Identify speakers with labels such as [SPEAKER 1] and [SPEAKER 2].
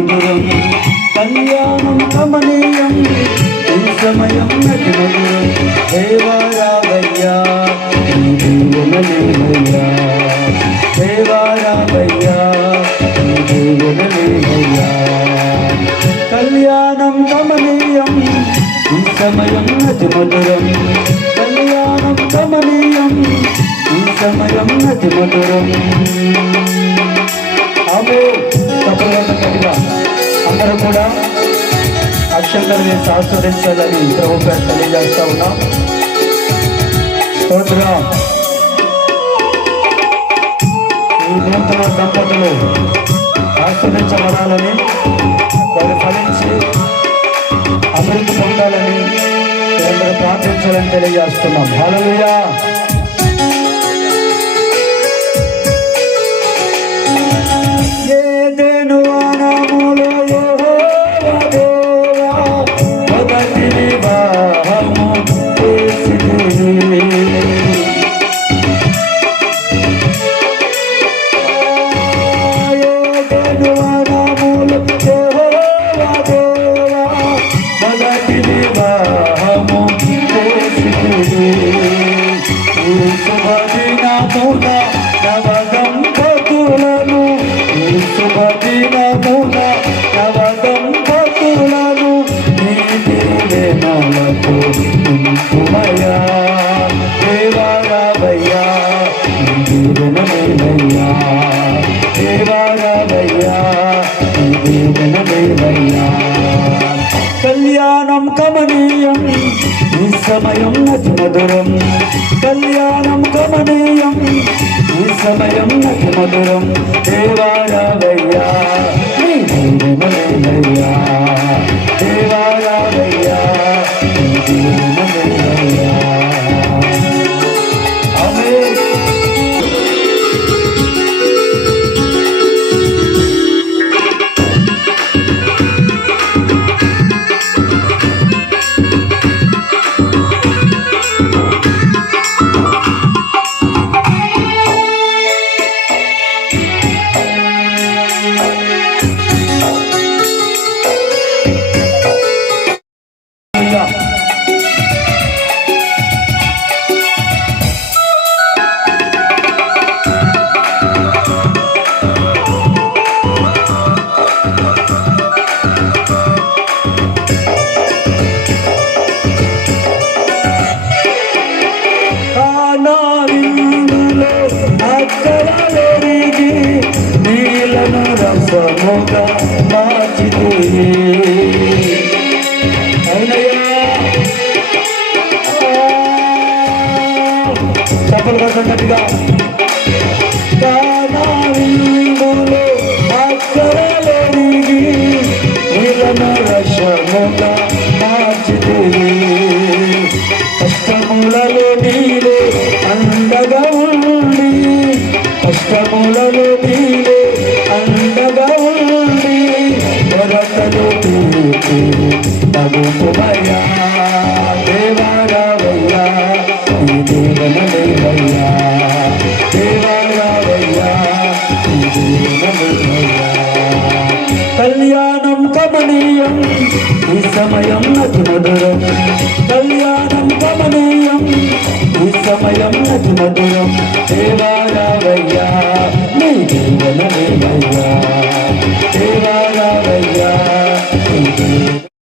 [SPEAKER 1] మధురం కళ్యాణం కమనీయం ఈ సమయం నటి మధురం దేవారావయ్యా ఈ దేవారావయ్యా ఈ కళ్యాణం కమనీయం ఈ సమయం నటి మధురం కళ్యాణం కమనీయం ఈ సమయం నటి మధురం అందరూ కూడా అక్షంతలు వేసి ఆస్వాదించాలని ప్రభు పేరు తెలియజేస్తా ఉన్నాం. స్తోత్రం. ఈ నూతన దంపతులు ఆస్వాదించబడాలని వారు ఫలించి అభివృద్ధి పొందాలని ప్రార్థించాలని తెలియజేస్తున్నాం. హలో సమయం అతి మధురం కళ్యాణం గమనీయం. ఈ సమయం అతి మధురం దేవారావయ్యా মমতা বাঁচিতে সকল কথা కళ్యాణం కమనీయం ఈ సమయం అతి మధురం కళ్యాణం కమనీయం ఈ సమయం అతి మధురం దేవారావయ్యా నీ జీవనమేవయ్యా